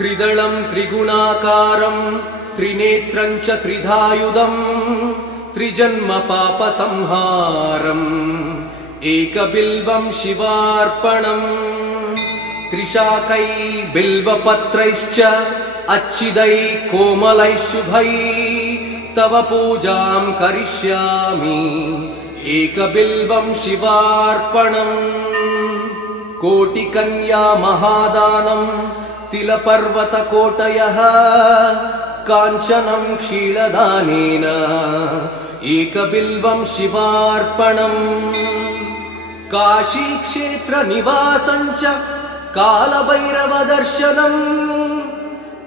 त्रिदलं त्रिगुणाकारं त्रिनेत्रं च त्रिधायुधं त्रिजन्म पापसंहारम् एकबिल्वं शिवार्पणम् त्रिशाकै बिल्वपत्रैश्च अच्छिदै कोमलै शुभै तव पूजां करिष्यामि एकबिल्वं शिवार्पणम् कोटिकन्या महादानं तिलपर्वतकोटयः काञ्चनं क्षीरदानेन एकबिल्वं शिवार्पणम् काशीक्षेत्रनिवासं च कालभैरवदर्शनम्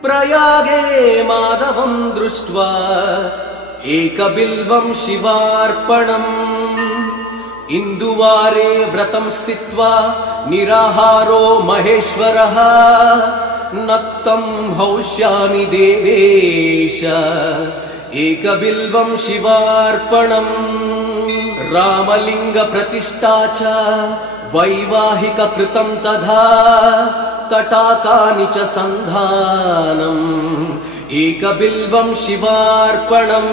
प्रयागे माधवं दृष्ट्वा एकबिल्वं शिवार्पणम् इन्दुवारे व्रतं स्थित्वा निराहारो महेश्वरः नक्तं हौष्यामि देवेश एकबिल्वं शिवार्पणम् रामलिङ्गप्रतिष्ठा च वैवाहिककृतं तथा तटाकानि च सन्धानम् एकबिल्वं शिवार्पणम्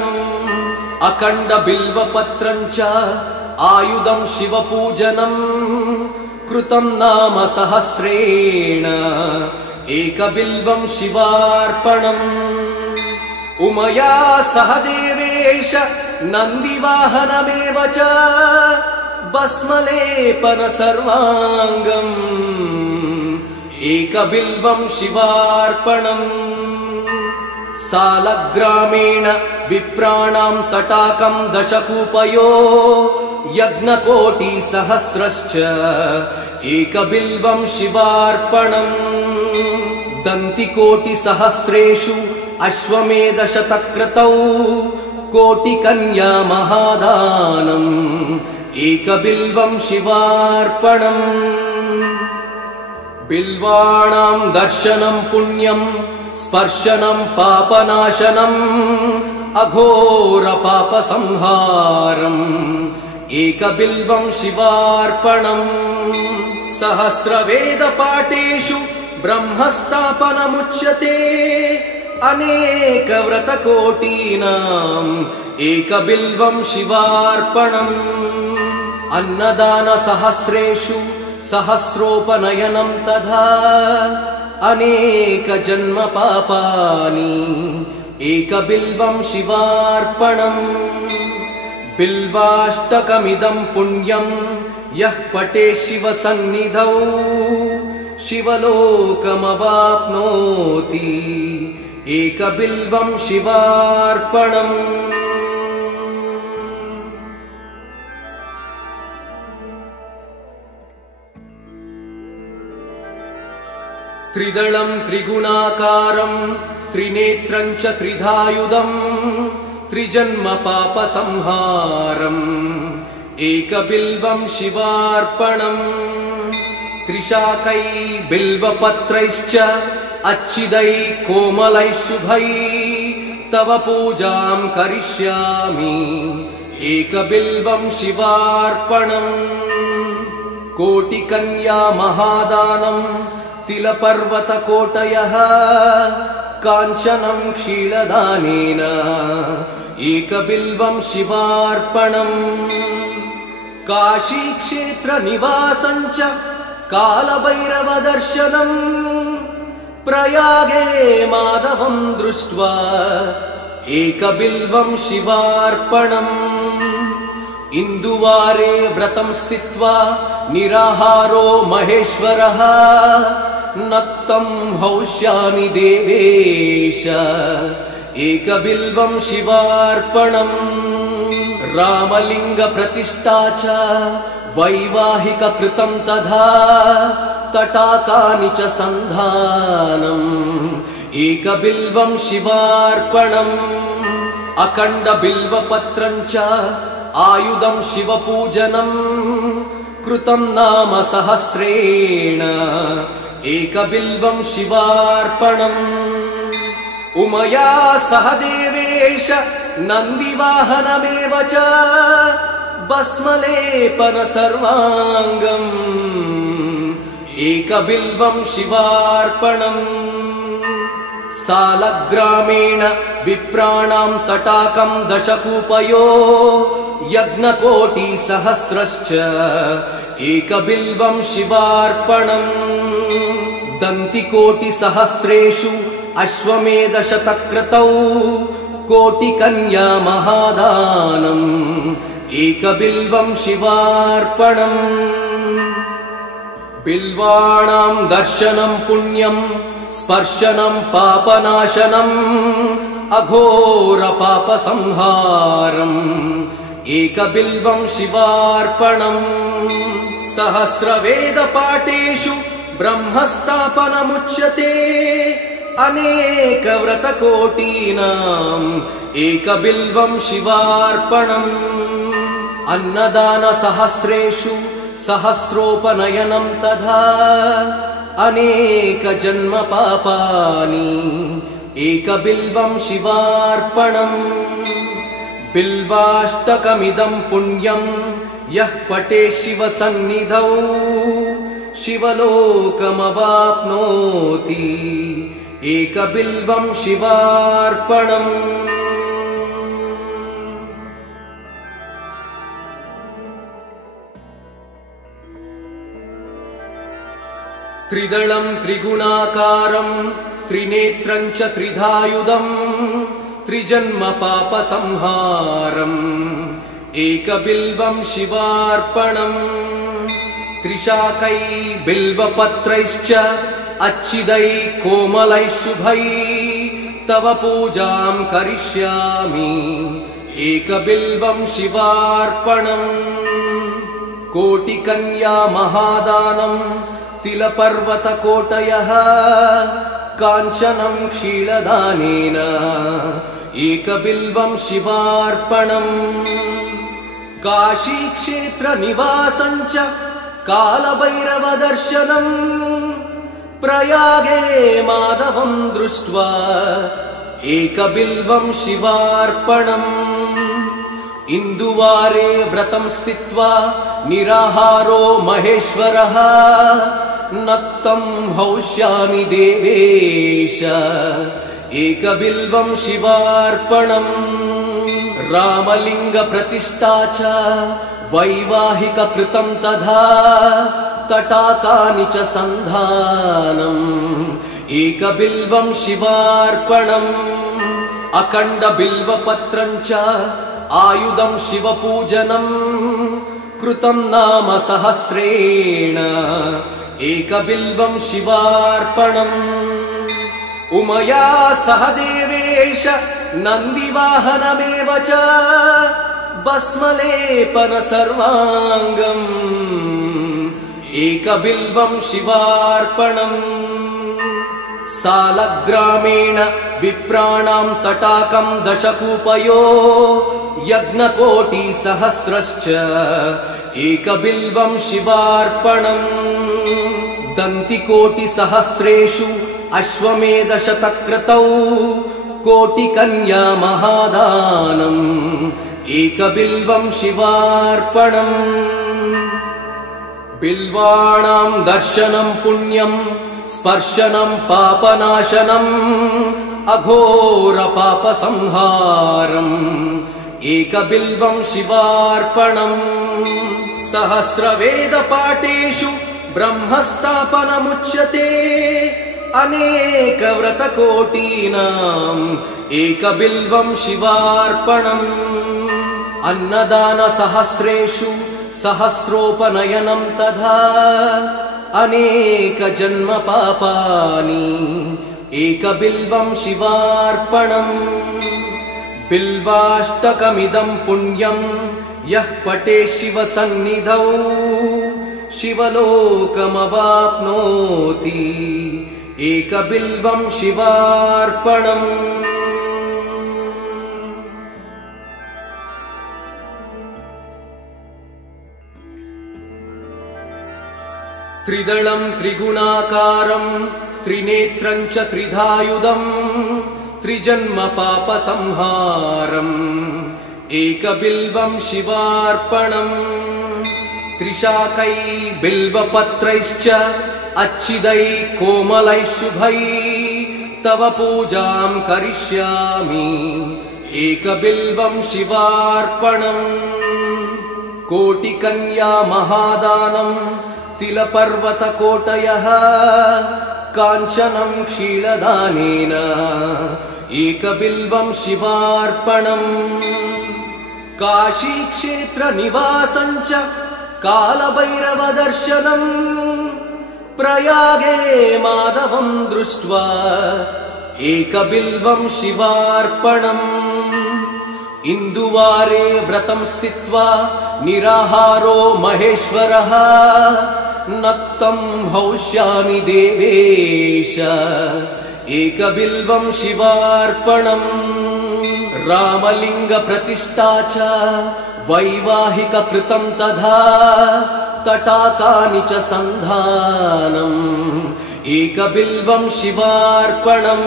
अखण्डबिल्वपत्रं च आयुधं शिवपूजनम् कृतं नाम सहस्रेण एकबिल्वं शिवार्पणम् उमया सह देवेश नन्दिवाहनमेव च भस्मलेपन सर्वाङ्गम् एकबिल्वं शिवार्पणम् सालग्रामेण विप्राणां तटाकं दशकूपयो यज्ञकोटिसहस्रश्च एकबिल्वं शिवार्पणम् दन्तिकोटिसहस्रेषु अश्वमेधशतक्रतौ कोटिकन्या महादानम् एकबिल्वं शिवार्पणम् बिल्वाणां दर्शनं पुण्यं स्पर्शनं पापनाशनम् अघोरपापसंहारम् एकबिल्वं शिवार्पणम् सहस्रवेदपाठेषु ब्रह्मस्थापनमुच्यते अनेकव्रतकोटीनाम् एकबिल्वं शिवार्पणम् अन्नदानसहस्रेषु सहस्रोपनयनं तथा अनेकजन्मपापानि एकबिल्वं शिवार्पणम् बिल्वाष्टकमिदं पुण्यं यः पठेत् शिवसन्निधौ शिवलोकमवाप्नोति एकबिल्वं शिवार्पणम् त्रिदलं त्रिगुणाकारं त्रिनेत्रं च त्रिधायुधं त्रिजन्म पापसंहारम् एकबिल्वं शिवार्पणम् त्रिशाकै बिल्वपत्रैश्च अच्छिदै कोमलै शुभै तव पूजां करिष्यामि एकबिल्वं शिवार्पणम् कोटिकन्या महादानं तिलपर्वतकोटयः काञ्चनं क्षीरदानेन एकबिल्वं शिवार्पणम् काशीक्षेत्रनिवासं च कालभैरवदर्शनम् प्रयागे माधवं दृष्ट्वा एकबिल्वं शिवार्पणम् इन्दुवारे व्रतं स्थित्वा निराहारो महेश्वरः नक्तं हौष्यामि देवेश एकबिल्वं शिवार्पणम् रामलिङ्गप्रतिष्ठा च वैवाहिककृतं तथा तटाकानि च सन्धानम् एकबिल्वं शिवार्पणम् अखण्डबिल्वपत्रं च आयुधं शिवपूजनम् कृतं नाम सहस्रेण एकबिल्वं शिवार्पणम् उमया सह देवेश नन्दिवाहनमेव च भस्मलेपन सर्वाङ्गम् एकबिल्वं शिवार्पणम् सालग्रामेण विप्राणां तटाकं दशकूपयो यज्ञकोटिसहस्रश्च एकबिल्वं शिवार्पणम् दन्तिकोटिसहस्रेषु अश्वमेधशतक्रतौ कोटिकन्या महादानम् एकबिल्वं शिवार्पणम् बिल्वाणां दर्शनं पुण्यं स्पर्शनं पापनाशनम् अघोरपापसंहारम् एकबिल्वं शिवार्पणम् सहस्रवेदपाठेषु ब्रह्मस्थापनमुच्यते अनेकव्रतकोटीनाम् एकबिल्वं शिवार्पणम् अन्नदानसहस्रेषु सहस्रोपनयनं तथा अनेकजन्मपापानि एकबिल्वं शिवार्पणम् बिल्वाष्टकमिदं पुण्यं यः पठेत् शिवसन्निधौ शिवलोकमवाप्नोति एकबिल्वं शिवार्पणम् त्रिदलं त्रिगुणाकारं त्रिनेत्रं च त्रिधायुधम् त्रिजन्मपापसंहारम् एकबिल्वं शिवार्पणम् त्रिशाकै बिल्वपत्रैश्च अच्छिदै कोमलै शुभै तव पूजां करिष्यामि एकबिल्वं शिवार्पणम् कोटिकन्या महादानम् तिलपर्वतकोटयः काञ्चनं क्षीरदानेन एकबिल्वं शिवार्पणम् काशीक्षेत्रनिवासं च कालभैरवदर्शनम् प्रयागे माधवं दृष्ट्वा एकबिल्वं शिवार्पणम् इन्दुवारे व्रतं स्थित्वा निराहारो महेश्वरः नक्तं हौष्यामि देवेश एकबिल्वं शिवार्पणम् रामलिङ्गप्रतिष्ठा च वैवाहिककृतं तथा तटाकानि च सन्धानम् एकबिल्वं शिवार्पणम् अखण्डबिल्वपत्रं च आयुधं शिवपूजनम् कृतं नाम सहस्रेण एकबिल्वं शिवार्पणम् उमया सह देवेश नन्दिवाहनमेव च भस्मलेपन सर्वाङ्गम् एकबिल्वं शिवार्पणम् सालग्रामेण विप्राणां तटाकं दशकूपयो यज्ञकोटिसहस्रश्च एकबिल्वं शिवार्पणम् दन्तिकोटिसहस्रेषु अश्वमेधशतक्रतौ कोटिकन्या महादानम् एकबिल्वं शिवार्पणम् बिल्वाणां दर्शनं पुण्यं स्पर्शनं पापनाशनम् अघोरपापसंहारम् एकबिल्वं शिवार्पणम् सहस्रवेदपाठेषु ब्रह्मस्थापनमुच्यते अनेकव्रतकोटीनाम् एकबिल्वं शिवार्पणम् अन्नदानसहस्रेषु सहस्रोपनयनं तथा अनेकजन्मपापानि एकबिल्वं शिवार्पणम् बिल्वाष्टकमिदं पुण्यं यः पठेत् शिवसन्निधौ शिवलोकमवाप्नोति एकबिल्वं शिवार्पणम् त्रिदलं त्रिगुणाकारं त्रिनेत्रं च त्रिधायुधम् त्रिजन्मपापसंहारम् एकबिल्वं शिवार्पणम् त्रिशाकै बिल्वपत्रैश्च अच्छिदै कोमलै शुभै तव पूजां करिष्यामि एकबिल्वं शिवार्पणम् कोटिकन्या महादानं तिलपर्वतकोटयः काञ्चनं क्षीरदानेन एकबिल्वं शिवार्पणम् काशीक्षेत्रनिवासं च कालभैरवदर्शनम् प्रयागे माधवं दृष्ट्वा एकबिल्वं शिवार्पणम् इन्दुवारे व्रतं स्थित्वा निराहारो महेश्वरः नक्तं हौष्यामि देवेश एकबिल्वं शिवार्पणम् रामलिङ्गप्रतिष्ठा च वैवाहिककृतं तथा तटाकानि च सन्धानम् एकबिल्वं शिवार्पणम्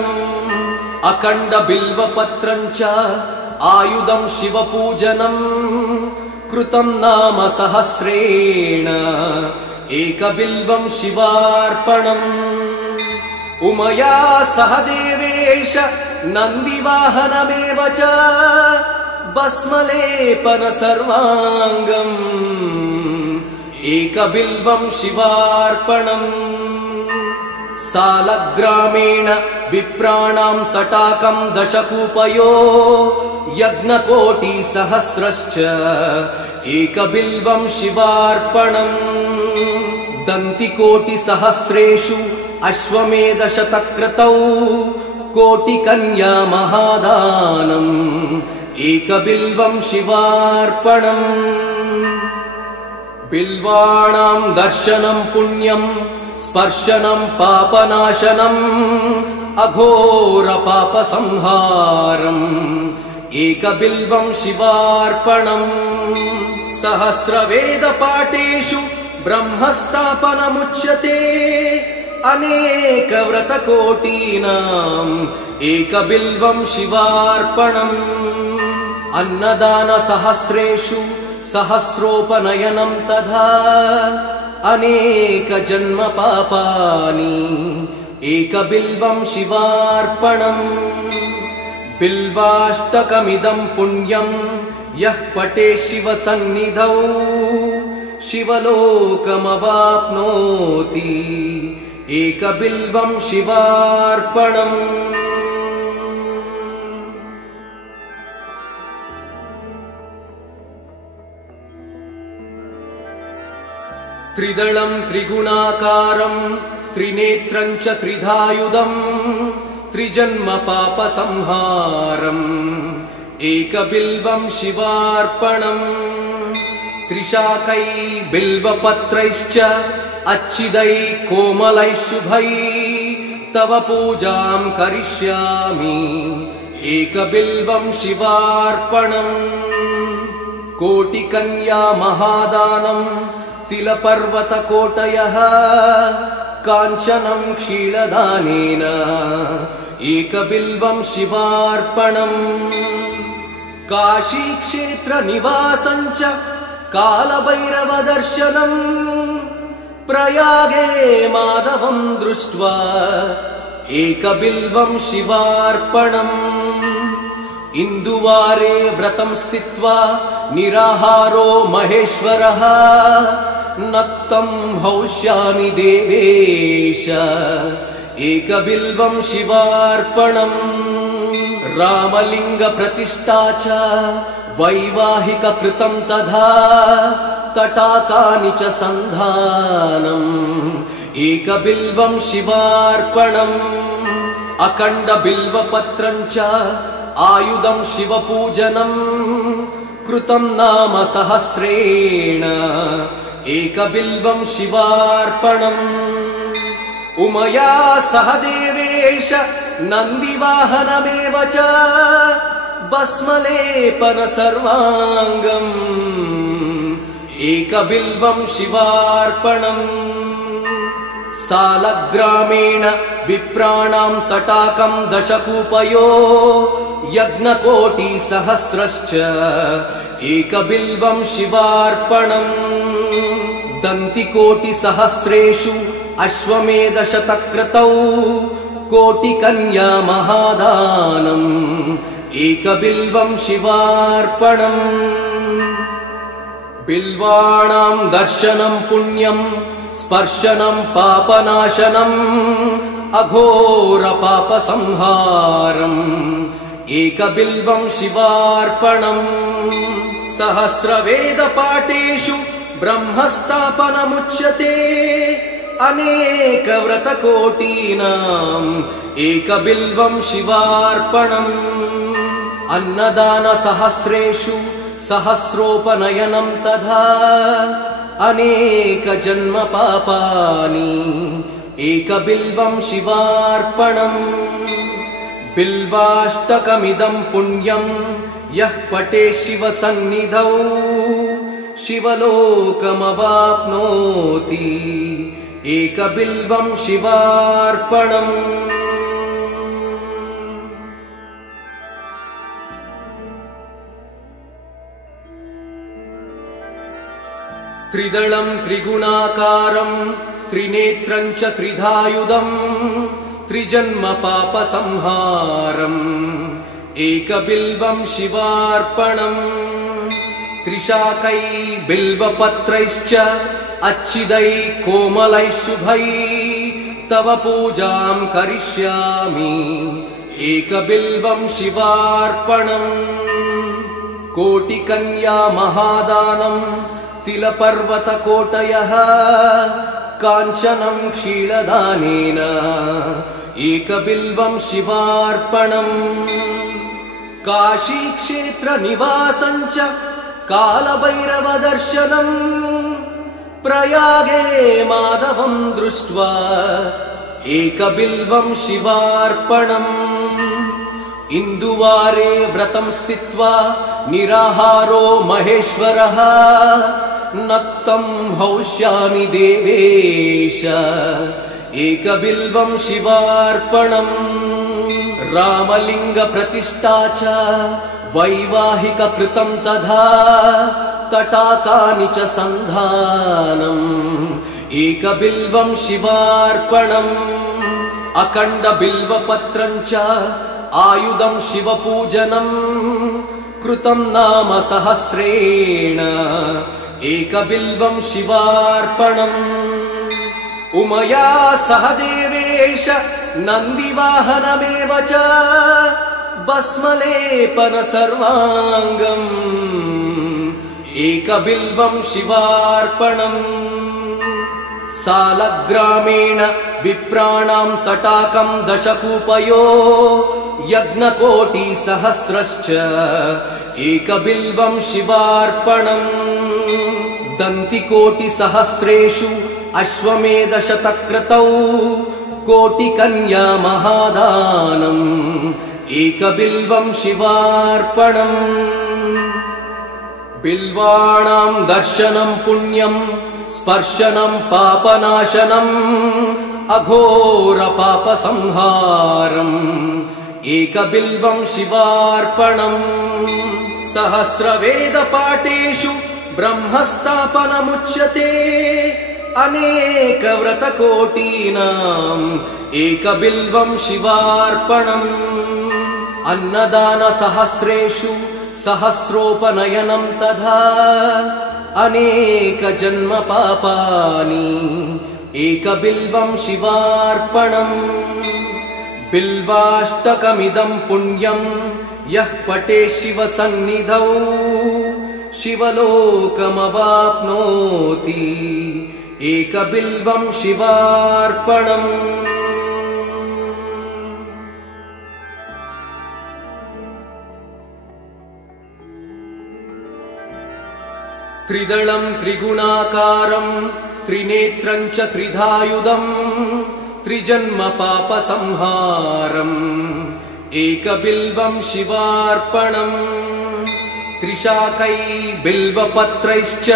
अखण्डबिल्वपत्रं च आयुधं शिवपूजनम् कृतं नाम सहस्रेण एकबिल्वं शिवार्पणम् उमया सह देवेश नन्दिवाहनमेव च भस्मलेपन सर्वाङ्गम् एकबिल्वं शिवार्पणम् सालग्रामेण विप्राणां तटाकं दशकूपयो यज्ञकोटिसहस्रश्च एकबिल्वं शिवार्पणम् दन्तिकोटिसहस्रेषु अश्वमेधशतक्रतौ कोटिकन्या महादानम् एकबिल्वं शिवार्पणम् बिल्वाणां दर्शनं पुण्यं स्पर्शनं पापनाशनम् अघोरपापसंहारम् एकबिल्वं शिवार्पणम् सहस्रवेदपाठेषु ब्रह्मस्थापनमुच्यते अनेकव्रतकोटीनाम् एकबिल्वं शिवार्पणम् अन्नदानसहस्रेषु सहस्रोपनयनं तथा अनेकजन्मपापानि एकबिल्वं शिवार्पणम् बिल्वाष्टकमिदं पुण्यं यः पठेत् शिवसन्निधौ शिवलोकमवाप्नोति एकबिल्वं शिवार्पणम् त्रिदलं त्रिगुणाकारं त्रिनेत्रं च त्रिधायुधं त्रिजन्मपापसंहारम् एकबिल्वं शिवार्पणम् त्रिशाकै बिल्वपत्रैश्च अच्छिदै कोमलै शुभै तव पूजां करिष्यामि एकबिल्वं शिवार्पणम् कोटिकन्या महादानं तिलपर्वतकोटयः काञ्चनं क्षीरदानेन एकबिल्वं शिवार्पणम् काशीक्षेत्रनिवासं च कालभैरवदर्शनम् प्रयागे माधवं दृष्ट्वा एकबिल्वं शिवार्पणम् इन्दुवारे व्रतं स्थित्वा निराहारो महेश्वरः नक्तं हौष्यामि देवेश एकबिल्वं शिवार्पणम् रामलिङ्गप्रतिष्ठा च वैवाहिककृतं तथा तटाकानि च सन्धानम् एकबिल्वं शिवार्पणम् अखण्डबिल्वपत्रं च आयुधं शिवपूजनम् कृतं नाम सहस्रेण एकबिल्वं शिवार्पणम् उमया सह देवेश नन्दिवाहनमेव च भस्मलेपन सर्वाङ्गम् एकबिल्वं शिवार्पणम् सालग्रामेण विप्राणां तटाकं दशकूपयो यज्ञकोटिसहस्रश्च एकबिल्वं शिवार्पणम् दन्तिकोटिसहस्रेषु अश्वमेधशतक्रतौ कोटिकन्या महादानम् एकबिल्वं शिवार्पणम् बिल्वाणां दर्शनं पुण्यं स्पर्शनं पापनाशनम् अघोर पापसंहारम् एकबिल्वं शिवार्पणम् सहस्रवेदपाठेषु ब्रह्मस्थापनमुच्यते अनेकव्रतकोटीनाम् एकबिल्वं शिवार्पणम् अन्नदानसहस्रेषु सहस्रोपनयनं तथा अनेकजन्मपापानि एकबिल्वं शिवार्पणम् बिल्वाष्टकमिदं पुण्यं यः पठे शिवसन्निधौ शिवलोकमवाप्नोति एकबिल्वं शिवार्पणम् त्रिदलं त्रिगुणाकारं त्रिनेत्रं च त्रिधायुधम् त्रिजन्म पापसंहारम् एकबिल्वं शिवार्पणम् त्रिशाकै बिल्वपत्रैश्च अच्छिदै कोमलै शुभै तव पूजां करिष्यामि एकबिल्वं शिवार्पणम् कोटिकन्या महादानम् तिलपर्वतकोटयः काञ्चनं क्षीरदानेन एकबिल्वं शिवार्पणम् काशीक्षेत्रनिवासं च कालभैरवदर्शनम् प्रयागे माधवं दृष्ट्वा एकबिल्वं शिवार्पणम् इन्दुवारे व्रतं स्थित्वा निराहारो महेश्वरः नक्तं हौष्यामि देवेश एकबिल्वं शिवार्पणम् रामलिङ्गप्रतिष्ठा च वैवाहिककृतं तथा तटाकानि च सन्धानम् एकबिल्वं शिवार्पणम् अखण्डबिल्वपत्रं च आयुधं शिवपूजनम् कृतं नाम सहस्रेण एकबिल्वं शिवार्पणम् उमया सह देवेश नन्दिवाहनमेव च भस्मलेपन सर्वाङ्गम् एकबिल्वं शिवार्पणम् सालग्रामेण विप्राणां तटाकं दशकूपयो यज्ञकोटिसहस्रश्च एकबिल्वं शिवार्पणम् दन्तिकोटिसहस्रेषु अश्वमेधशतक्रतौ कोटिकन्या महादानम् एकबिल्वं शिवार्पणम् बिल्वाणां दर्शनं पुण्यं स्पर्शनं पापनाशनम् अघोर पापसंहारम् एकबिल्वं शिवार्पणम् सहस्रवेदपाठेषु ब्रह्मस्थापनमुच्यते अनेकव्रतकोटीनाम् एकबिल्वं शिवार्पणम् अन्नदानसहस्रेषु सहस्रोपनयनं तथा अनेकजन्मपापानि एकबिल्वं शिवार्पणम् बिल्वाष्टकमिदं पुण्यं यः पठे शिवसन्निधौ शिवलोकमवाप्नोति एकबिल्वं शिवार्पणम् त्रिदलं त्रिगुणाकारं त्रिनेत्रं च त्रिधायुधम् त्रिजन्म पापसंहारम् एकबिल्वं शिवार्पणम् त्रिशाकै बिल्वपत्रैश्च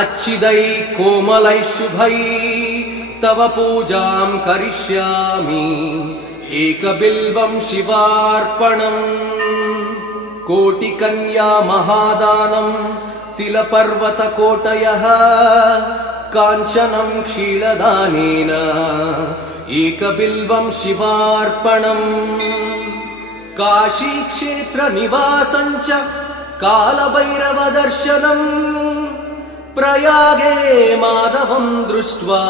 अच्छिदै कोमलै शुभै तव पूजां करिष्यामि एकबिल्वं शिवार्पणम् कोटिकन्या महादानम् तिलपर्वतकोटयः काञ्चनं क्षीरदानेन एकबिल्वं शिवार्पणम् काशीक्षेत्रनिवासं च कालभैरवदर्शनम् प्रयागे माधवं दृष्ट्वा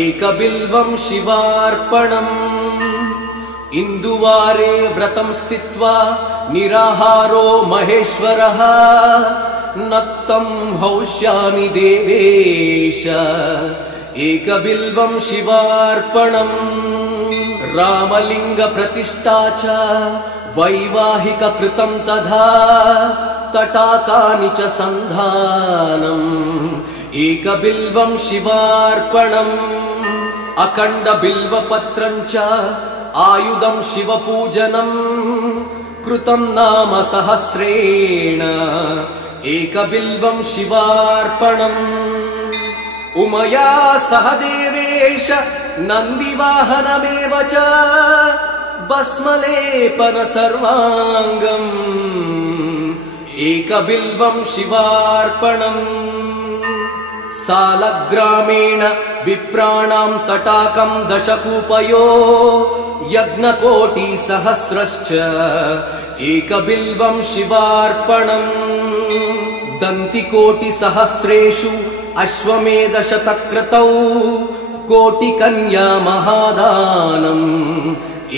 एकबिल्वं शिवार्पणम् इन्दुवारे व्रतं स्थित्वा निराहारो महेश्वरः नक्तं हौष्यामि देवेश एकबिल्वं शिवार्पणम् रामलिंग प्रतिष्ठा च वैवाहिक कृतं तथा तटाकानि च सन्धानम् एकबिल्वं शिवार्पणम् अखण्ड बिल्वपत्रं च आयुधं शिवपूजनम् कृतं नाम सहस्रेण एकबिल्वं शिवार्पणम् उमया सह देवेश नन्दिवाहनमेव च भस्मलेपन सर्वाङ्गम् एकबिल्वं शिवार्पणम् सालग्रामेण विप्राणां तटाकं दशकूपयो यज्ञकोटिसहस्रश्च एकबिल्वं शिवार्पणम् दन्तिकोटिसहस्रेषु अश्वमेधशतक्रतौ कोटिकन्या महादानम्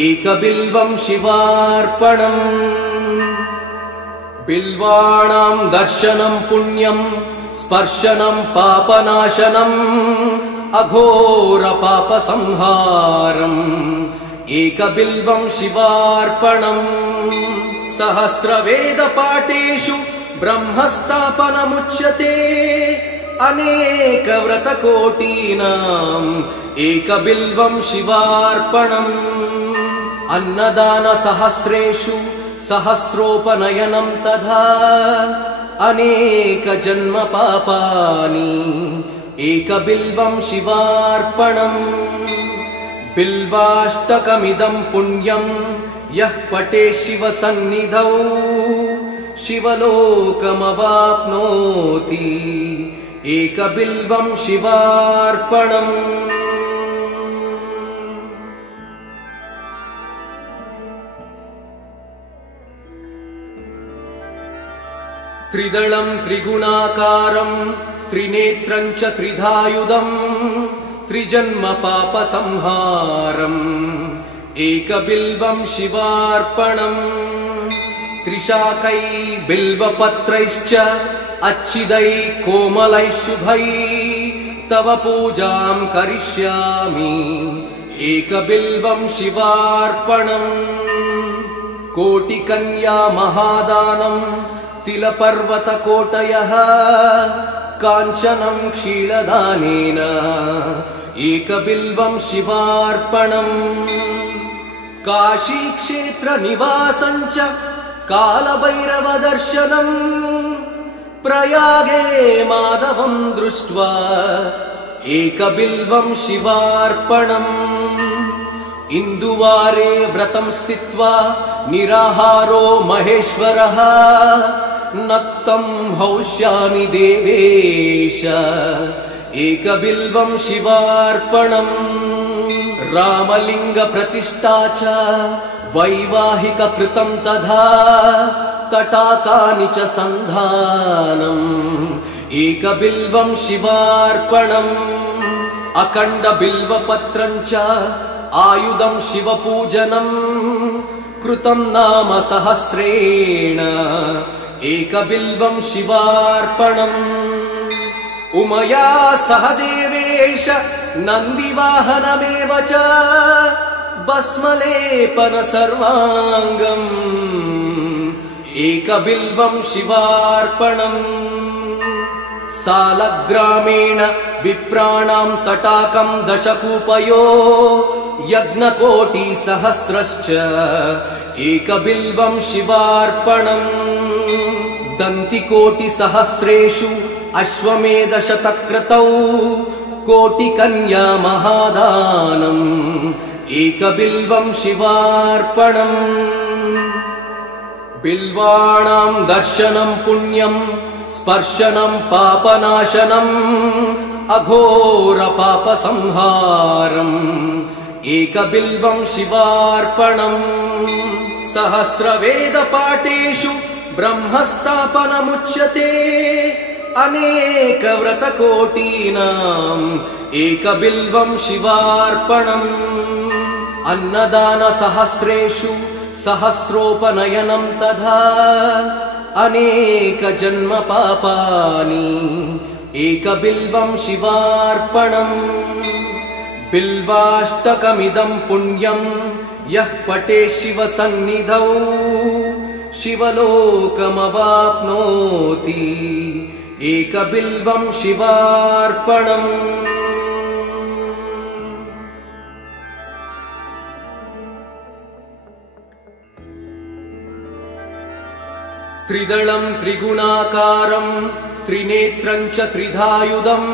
एकबिल्वं शिवार्पणम् बिल्वाणां दर्शनं पुण्यं स्पर्शनं पापनाशनम् अघोर पापसंहारम् एकबिल्वं शिवार्पणम् सहस्रवेदपाठेषु ब्रह्मस्थापनमुच्यते अनेकव्रतकोटीनाम् एकबिल्वं शिवार्पणम् अन्नदानसहस्रेषु सहस्रोपनयनं तथा अनेकजन्म पापानि एकबिल्वं शिवार्पणम् बिल्वाष्टकमिदं पुण्यं यः पठेत् शिवसन्निधौ शिवलोकमवाप्नोति एकबिल्वं शिवार्पणम् त्रिदलं त्रिगुणाकारं त्रिनेत्रं च त्रिधायुधम् त्रिजन्म पापसंहारम् एकबिल्वं शिवार्पणम् त्रिशाकै बिल्वपत्रैश्च अच्छिदै कोमलै शुभै तव पूजां करिष्यामि एकबिल्वं शिवार्पणम् कोटिकन्या महादानम् तिलपर्वतकोटयः काञ्चनं क्षीरदानेन एकबिल्वं शिवार्पणम् काशीक्षेत्रनिवासं च कालभैरवदर्शनम् प्रयागे माधवं दृष्ट्वा एकबिल्वं शिवार्पणम् इन्दुवारे व्रतं स्थित्वा निराहारो महेश्वरः नक्तं हौष्यामि देवेश एकबिल्वं शिवार्पणम् रामलिंग प्रतिष्ठा च वैवाहिक कृतं तथा तटाकानि च सन्धानम् एकबिल्वं शिवार्पणम् अखण्ड बिल्वपत्रं च आयुधं शिवपूजनम् कृतं नाम सहस्रेण एकबिल्वं शिवार्पणम् उमया सह देवेश नन्दिवाहनमेव च भस्मलेपन सर्वाङ्गम् एकबिल्वं शिवार्पणम् सालग्रामेण विप्राणां तटाकं दशकूपयो यज्ञकोटिसहस्रश्च एकबिल्वं शिवार्पणम् दन्तिकोटिसहस्रेषु अश्वमेधशतक्रतौ कोटिकन्या महादानम् एकबिल्वं शिवार्पणम् बिल्वाणां दर्शनं पुण्यं स्पर्शनं पापनाशनम् अघोरपापसंहारम् एकबिल्वं शिवार्पणम् सहस्रवेदपाठेषु ब्रह्मस्थापनमुच्यते अनेकव्रतकोटीनाम् एकबिल्वं शिवार्पणम् अन्नदानसहस्रेषु सहस्रोपनयनं तथा अनेकजन्मपापानि एकबिल्वं शिवार्पणम् बिल्वाष्टकमिदं पुण्यं यः पठेत् शिवसन्निधौ शिवलोकमवाप्नोति एकबिल्वं शिवार्पणम् त्रिदलं त्रिगुणाकारं त्रिनेत्रं च त्रिधायुधं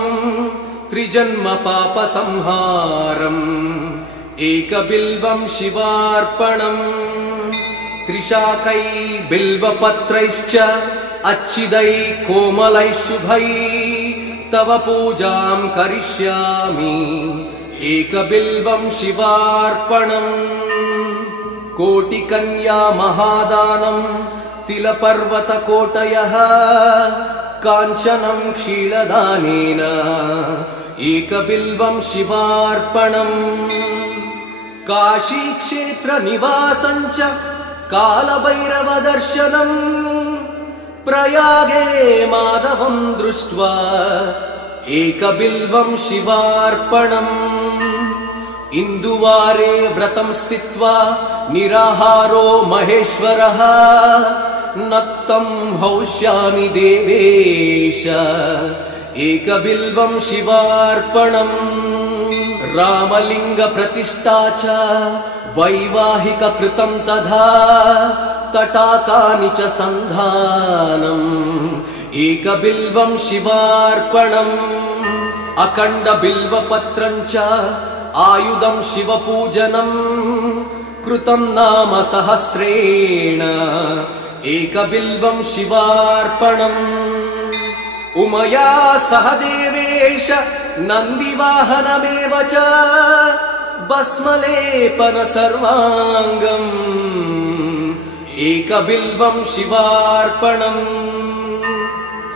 त्रिजन्मपापसंहारम् एकबिल्वं शिवार्पणम् त्रिशाकै बिल्वपत्रैश्च अच्छिदै कोमलै शुभै तव पूजां करिष्यामि एकबिल्वं शिवार्पणम् कोटिकन्या महादानं तिलपर्वतकोटयः काञ्चनं क्षीलदानेन एकबिल्वं शिवार्पणम् काशीक्षेत्रनिवासं च कालभैरवदर्शनम् प्रयागे माधवं दृष्ट्वा एकबिल्वं शिवार्पणम् इन्दुवारे व्रतं स्थित्वा निराहारो महेश्वरः नक्तं हौष्यामि देवेश एकबिल्वं शिवार्पणम् रामलिङ्गप्रतिष्ठा च वैवाहिककृतं तथा तटाकानि च सन्धानम् एकबिल्वं शिवार्पणम् अखण्डबिल्वपत्रं च आयुधं शिवपूजनम् कृतं नाम सहस्रेण एकबिल्वं शिवार्पणम् उमया सह देवेश नन्दिवाहनमेव च भस्मलेपन सर्वाङ्गम् एकबिल्वं शिवार्पणम्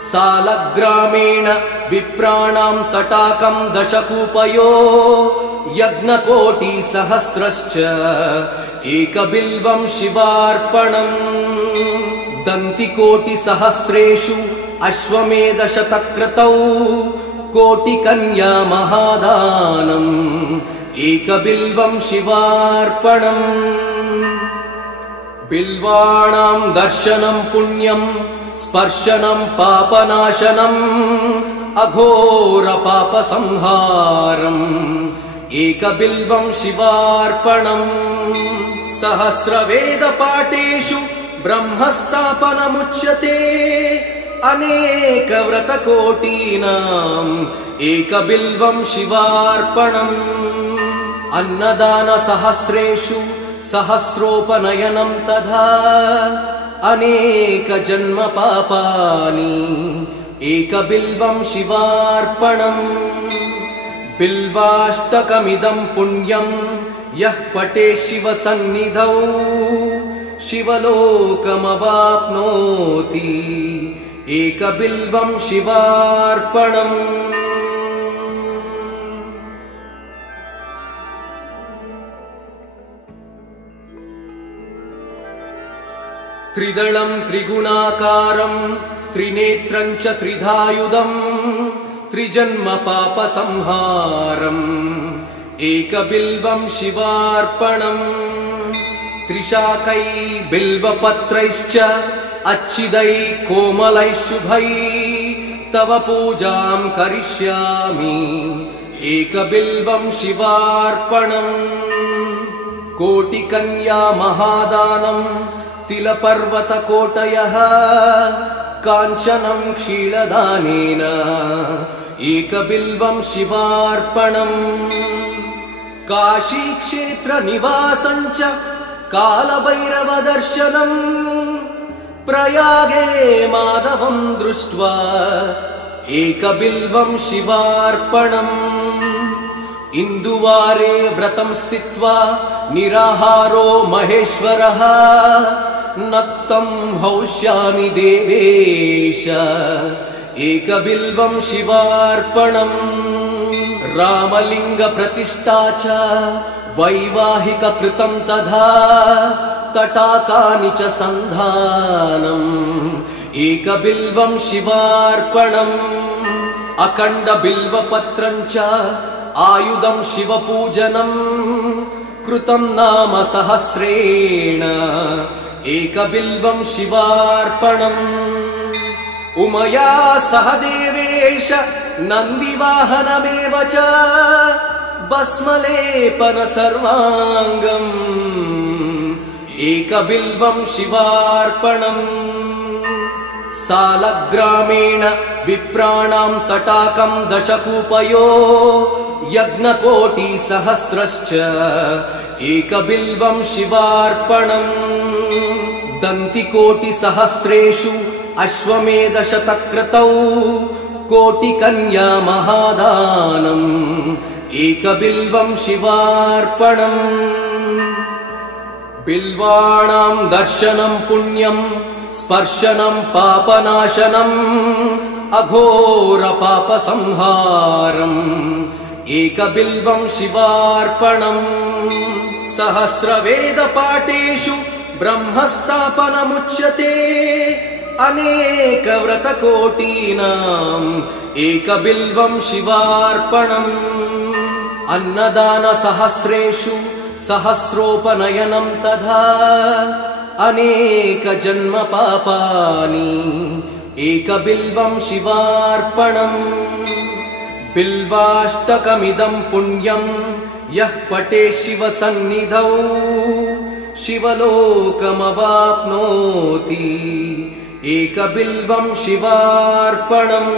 सालग्रामेण विप्राणां तटाकं दशकूपयो यज्ञकोटिसहस्रश्च एकबिल्वं शिवार्पणम् दन्तिकोटिसहस्रेषु अश्वमेधशतक्रतौ कोटिकन्या महादानम् एकबिल्वं शिवार्पणम् बिल्वाणां दर्शनं पुण्यं स्पर्शनं पापनाशनम् अघोरपापसंहारम् एकबिल्वं शिवार्पणम् सहस्रवेदपाठेषु ब्रह्मस्थापनमुच्यते अनेकव्रतकोटीनाम् एकबिल्वं शिवार्पणम् अन्नदानसहस्रेषु सहस्रोपनयनं तथा अनेकजन्मपापानि एकबिल्वं शिवार्पणम् बिल्वाष्टकमिदं पुण्यं यः पठेत् शिवसन्निधौ शिवलोकमवाप्नोति एकबिल्वं शिवार्पणम् त्रिदलं त्रिगुणाकारं त्रिनेत्रं च त्रिधायुधं त्रिजन्मपापसंहारम् एकबिल्वं शिवार्पणम् त्रिशाकै बिल्वपत्रैश्च अच्छिदै कोमलै शुभै तव पूजां करिष्यामि एकबिल्वं शिवार्पणम् कोटिकन्या महादानं तिलपर्वतकोटयः काञ्चनं क्षीलदानेन एकबिल्वं शिवार्पणम् काशीक्षेत्रनिवासं च कालभैरवदर्शनम् प्रयागे माधवं दृष्ट्वा एकबिल्वं शिवार्पणम् इन्दुवारे व्रतं स्थित्वा निराहारो महेश्वरः नक्तं हौष्यामि देवेश एकबिल्वं शिवार्पणम् रामलिङ्गप्रतिष्ठा च वैवाहिककृतं तथा तटाकानि च सन्धानम् एकबिल्वं शिवार्पणम् अखण्डबिल्वपत्रं च आयुधं शिवपूजनम् कृतं नाम सहस्रेण एकबिल्वं शिवार्पणम् उमया सह देवेश नन्दिवाहनमेव च भस्मलेपन सर्वाङ्गम् एकबिल्वं शिवार्पणम् सालग्रामेण विप्राणां तटाकं दशकूपयो यज्ञकोटिसहस्रश्च एकबिल्वं शिवार्पणम् दन्तिकोटिसहस्रेषु अश्वमेधशतक्रतौ कोटिकन्या महादानम् एकबिल्वं शिवार्पणम् बिल्वाणां दर्शनं पुण्यं स्पर्शनं पापनाशनम् अघोरपापसंहारम् एकबिल्वं शिवार्पणम् सहस्रवेदपाठेषु ब्रह्मस्थापनमुच्यते अनेकव्रतकोटीनाम् एकबिल्वं शिवार्पणम् अन्नदानसहस्रेषु सहस्रोपनयनं तथा अनेकजन्मपापानि एकबिल्वं शिवार्पणम् बिल्वाष्टकमिदं पुण्यं यः पठेत् शिवसन्निधौ शिवलोकमवाप्नोति एकबिल्वं शिवार्पणम्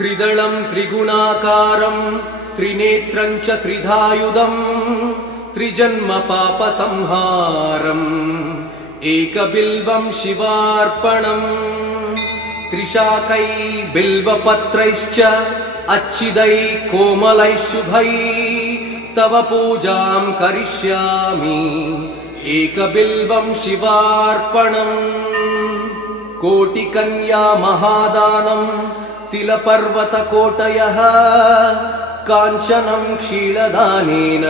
त्रिदलं त्रिगुणाकारं त्रिनेत्रं च त्रिधायुधम् त्रिजन्मपापसंहारम् एकबिल्वं शिवार्पणम् त्रिशाकै बिल्वपत्रैश्च अच्छिदै कोमलै शुभै तव पूजां करिष्यामि एकबिल्वं शिवार्पणम् कोटिकन्या महादानं तिलपर्वतकोटयः काञ्चनं क्षीलदानेन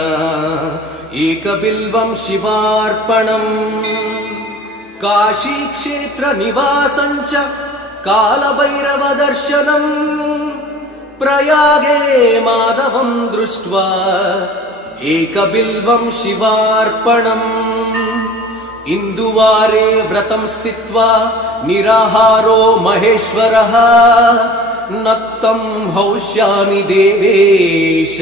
एकबिल्वं शिवार्पणम् काशीक्षेत्रनिवासं च कालभैरवदर्शनम् प्रयागे माधवं दृष्ट्वा एकबिल्वं शिवार्पणम् इन्दुवारे व्रतं स्थित्वा निराहारो महेश्वरः नक्तं हौष्यामि देवेश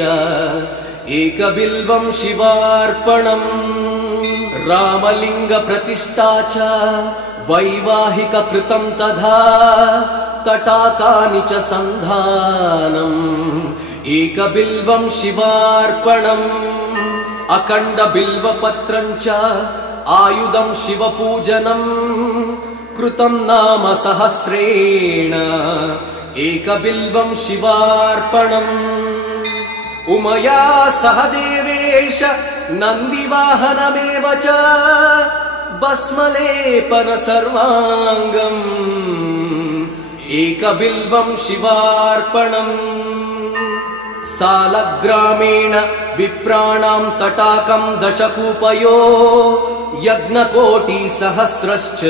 एकबिल्वं शिवार्पणम् रामलिङ्गप्रतिष्ठा च वैवाहिककृतं तथा तटाकानि च सन्धानम् एकबिल्वं शिवार्पणम् अखण्डबिल्वपत्रं च आयुधं शिवपूजनम् कृतं नाम सहस्रेण एकबिल्वं शिवार्पणम् उमया सह देवेश नन्दिवाहनमेव च भस्मलेपन सर्वाङ्गम् एकबिल्वं शिवार्पणम् सालग्रामेण विप्राणां तटाकं दशकूपयो यज्ञकोटिसहस्रश्च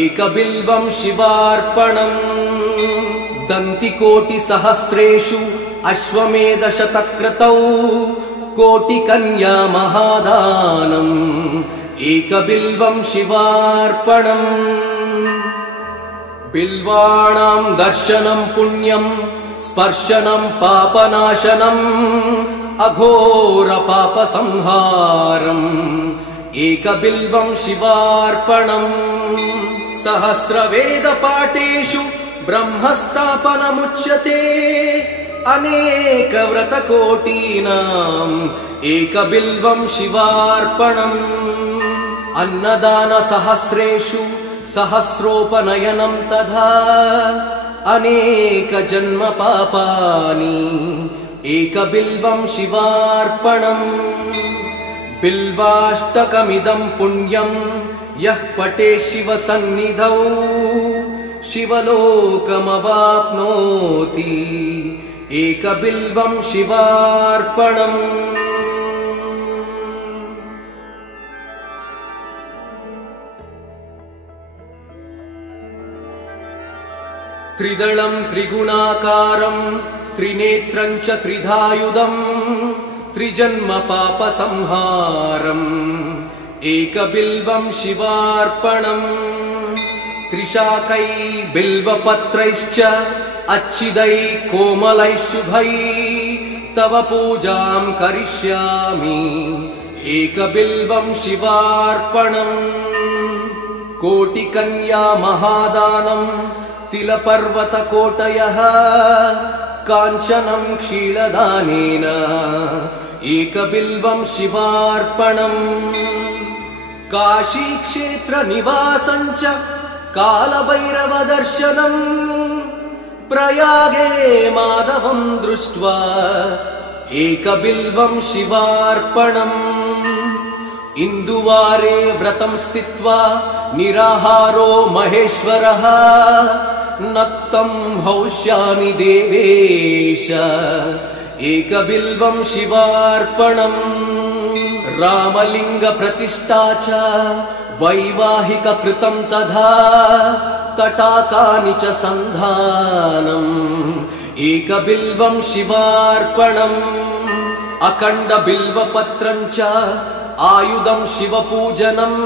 एकबिल्वं शिवार्पणम् दन्तिकोटिसहस्रेषु अश्वमेधशतक्रतौ कोटिकन्या महादानम् एकबिल्वं शिवार्पणम् बिल्वाणां दर्शनं पुण्यं स्पर्शनं पापनाशनम् अघोरपापसंहारम् एकबिल्वं शिवार्पणम् सहस्रवेदपाठेषु ब्रह्मस्थापनमुच्यते अनेकव्रतकोटीनाम् एकबिल्वं शिवार्पणम् अन्नदानसहस्रेषु सहस्रोपनयनं तथा अनेकजन्मपापानि एकबिल्वं शिवार्पणम् बिल्वाष्टकमिदं पुण्यं यः पठेत् शिवसन्निधौ शिवलोकमवाप्नोति एकबिल्वं शिवार्पणम् त्रिदलं त्रिगुणाकारं त्रिनेत्रं च त्रिधायुधं त्रिजन्मपापसंहारम् एकबिल्वं शिवार्पणम् त्रिशाकै बिल्वपत्रैश्च अच्छिदै कोमलैः शुभै तव पूजां करिष्यामि एकबिल्वं शिवार्पणम् कोटिकन्या महादानं तिलपर्वतकोटयः काञ्चनं क्षीलदानेन एकबिल्वं शिवार्पणम् काशीक्षेत्रनिवासं च कालभैरवदर्शनम् प्रयागे माधवं दृष्ट्वा एकबिल्वं शिवार्पणम् इन्दुवारे व्रतं स्थित्वा निराहारो महेश्वरः नक्तं हौष्यामि देवेश एकबिल्वं शिवार्पणम् रामलिङ्गप्रतिष्ठा च वैवाहिककृतं तथा तटाकानि च सन्धानम् एकबिल्वं शिवार्पणम् अखण्डबिल्वपत्रं च आयुधं शिवपूजनम्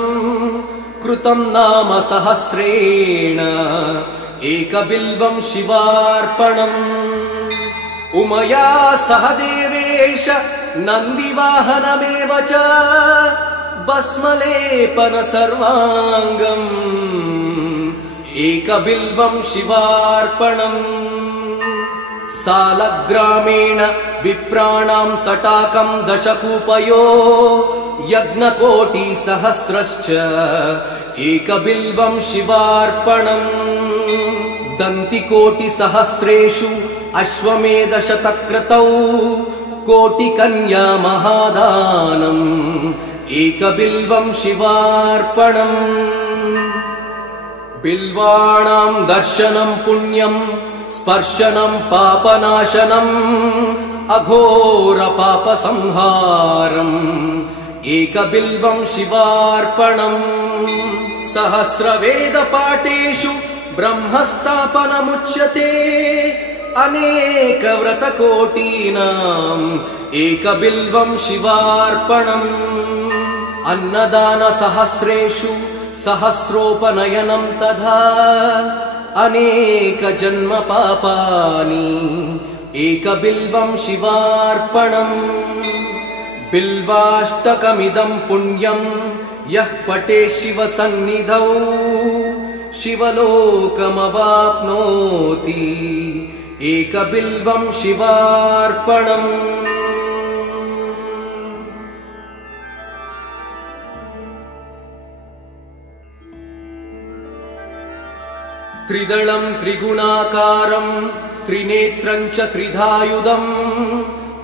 कृतं नाम सहस्रेण एकबिल्वं शिवार्पणम् उमया सह देवेश नन्दिवाहनमेव च भस्मलेपन सर्वाङ्गम् एकबिल्वं शिवार्पणम् सालग्रामेण विप्राणां तटाकं दशकूपयो यज्ञकोटिसहस्रश्च एकबिल्वं शिवार्पणम् दन्तिकोटिसहस्रेषु अश्वमेधशतक्रतौ कोटिकन्या महादानम् एकबिल्वं शिवार्पणम् बिल्वाणां दर्शनं पुण्यं स्पर्शनं पापनाशनम् अघोरपापसंहारम् एकबिल्वं शिवार्पणम् सहस्रवेदपाठेषु ब्रह्मस्थापनमुच्यते अनेकव्रतकोटीनाम् एकबिल्वं शिवार्पणम् अन्नदानसहस्रेषु सहस्रोपनयनं तथा अनेकजन्मपापानि एकबिल्वं शिवार्पणम् बिल्वाष्टकमिदं पुण्यं यः पठेत् शिवसन्निधौ शिवलोकमवाप्नोति एकबिल्वं शिवार्पणम् त्रिदलं त्रिगुणाकारं त्रिनेत्रं च त्रिधायुधं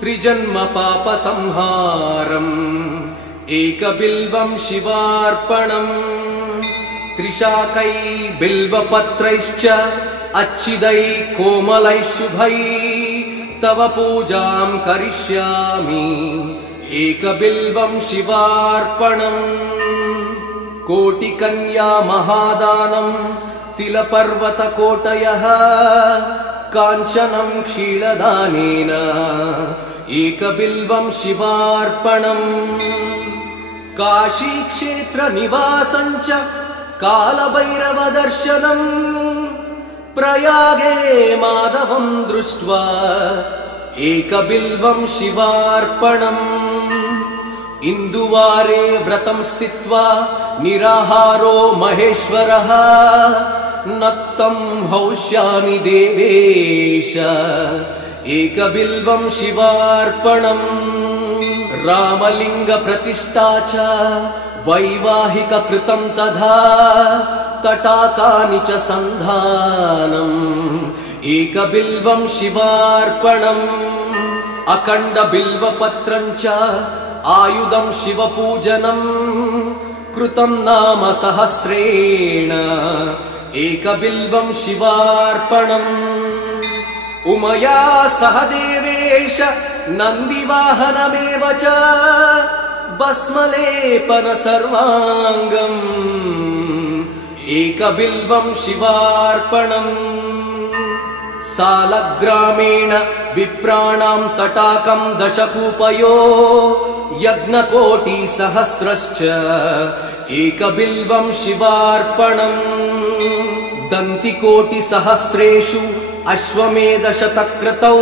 त्रिजन्मपापसंहारम् एकबिल्वं शिवार्पणम् त्रिशाकै बिल्वपत्रैश्च अच्छिदै कोमलैः शुभै तव पूजां करिष्यामि एकबिल्वं शिवार्पणम् कोटिकन्या महादानं तिलपर्वतकोटयः काञ्चनं क्षीलदानेन एकबिल्वं शिवार्पणम् काशीक्षेत्रनिवासं च कालभैरवदर्शनम् प्रयागे माधवं दृष्ट्वा एकबिल्वं शिवार्पणम् इन्दुवारे व्रतं स्थित्वा निराहारो महेश्वरः नक्तं हौष्यामि देवेश एकबिल्वं शिवार्पणम् रामलिंग प्रतिष्ठा च वैवाहिक कृतं तथा तटाकानि च सन्धानम् एकबिल्वं शिवार्पणम् अखण्ड बिल्वपत्रं च आयुधं शिवपूजनम् कृतं नाम सहस्रेण एकबिल्वं शिवार्पणम् उमया सह देवेश नन्दिवाहनमेव च भस्मलेपन सर्वाङ्गम् एकबिल्वं शिवार्पणम् सालग्रामेण विप्राणां तटाकं दशकूपयो यज्ञकोटिसहस्रश्च एकबिल्वं शिवार्पणम् दन्तिकोटिसहस्रेषु अश्वमेधशतक्रतौ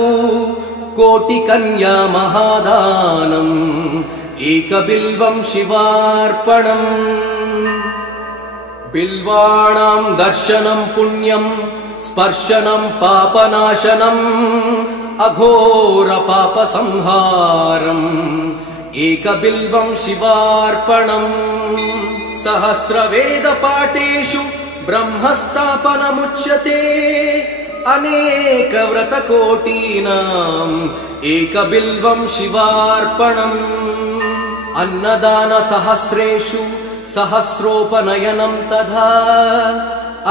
कोटिकन्या महादानम् एकबिल्वं शिवार्पणम् बिल्वाणां दर्शनं पुण्यं स्पर्शनं पापनाशनम् अघोर पापसंहारम् एकबिल्वं शिवार्पणम् सहस्रवेदपाठेषु ब्रह्मस्थापनमुच्यते अनेकव्रतकोटीनाम् एकबिल्वं शिवार्पणम् अन्नदानसहस्रेषु सहस्रोपनयनं तथा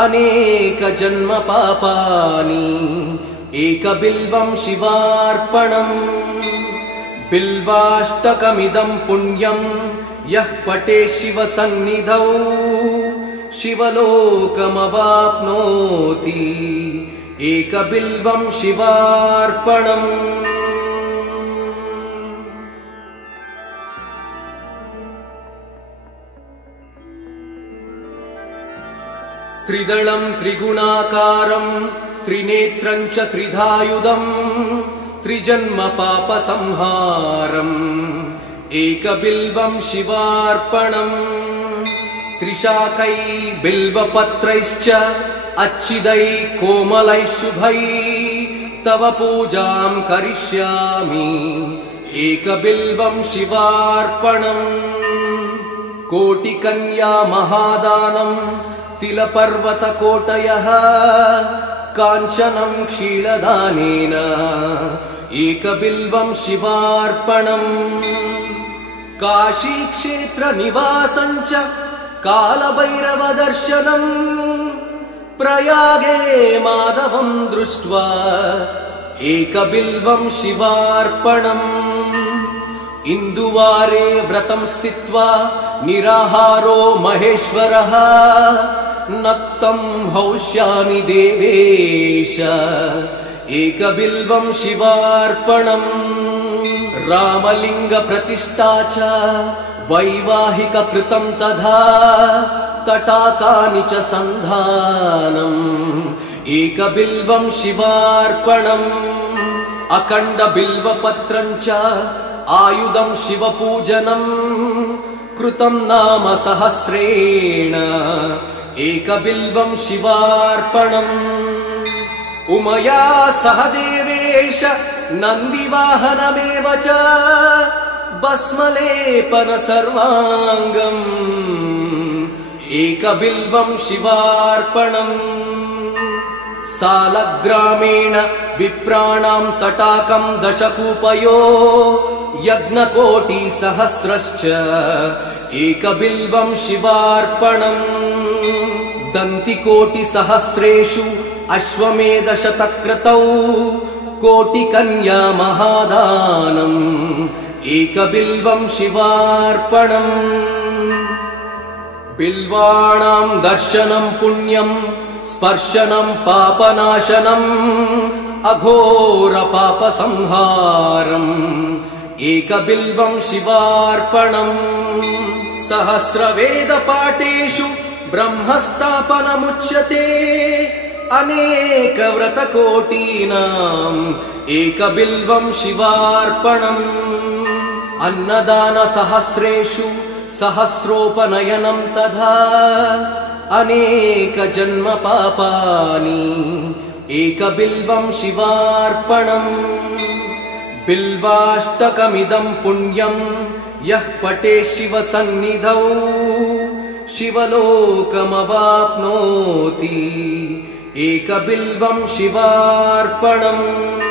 अनेकजन्म पापानि एकबिल्वं शिवार्पणम् बिल्वाष्टकमिदं पुण्यं यः पठेत् शिवसन्निधौ शिवलोकमवाप्नोति एकबिल्वं शिवार्पणम् त्रिदलं त्रिगुणाकारं त्रिनेत्रं च त्रिधायुधं त्रिजन्म पापसंहारम् एकबिल्वं शिवार्पणम् त्रिशाकै बिल्वपत्रैश्च अच्छिदै कोमलै शुभै तव पूजां करिष्यामि एकबिल्वं शिवार्पणम् कोटिकन्या महादानं तिलपर्वतकोटयः काञ्चनं क्षीरदानेन एकबिल्वं शिवार्पणम् काशीक्षेत्रनिवासं च कालभैरवदर्शनम् प्रयागे माधवं दृष्ट्वा एकबिल्वं शिवार्पणम् इन्दुवारे व्रतं स्थित्वा निराहारो महेश्वरः नक्तं हौष्यामि देवेश एकबिल्वं शिवार्पणम् रामलिंग प्रतिष्ठा च वैवाहिक कृतं तथा तटाकानि च सन्धानम् एकबिल्वं शिवार्पणम् अखण्ड बिल्वपत्रं च आयुधं शिवपूजनम् कृतं नाम सहस्रेण एकबिल्वं शिवार्पणम् उमया सह देवेश नन्दिवाहनमेव च भस्मलेपन सर्वाङ्गम् एकबिल्वं शिवार्पणम् सालग्रामेण विप्राणां तटाकं दशकूपयो यज्ञकोटिसहस्रश्च एकबिल्वं शिवार्पणम् दन्तिकोटिसहस्रेषु अश्वमेधशतक्रतौ कोटिकन्या महादानम् एकबिल्वं शिवार्पणम् बिल्वाणां दर्शनं पुण्यं स्पर्शनं पापनाशनम् अघोर पापसंहारम् एकबिल्वं शिवार्पणम् सहस्रवेदपाठेषु ब्रह्मस्थापनमुच्यते अनेकव्रतकोटीनाम् एकबिल्वं शिवार्पणम् अन्नदानसहस्रेषु सहस्रोपनयनं तथा अनेकजन्म पापानि एकबिल्वं शिवार्पणम् बिल्वाष्टकमिदं पुण्यं यः पठेत् शिवसन्निधौ शिवलोकमवाप्नोति एकबिल्वं शिवार्पणम्।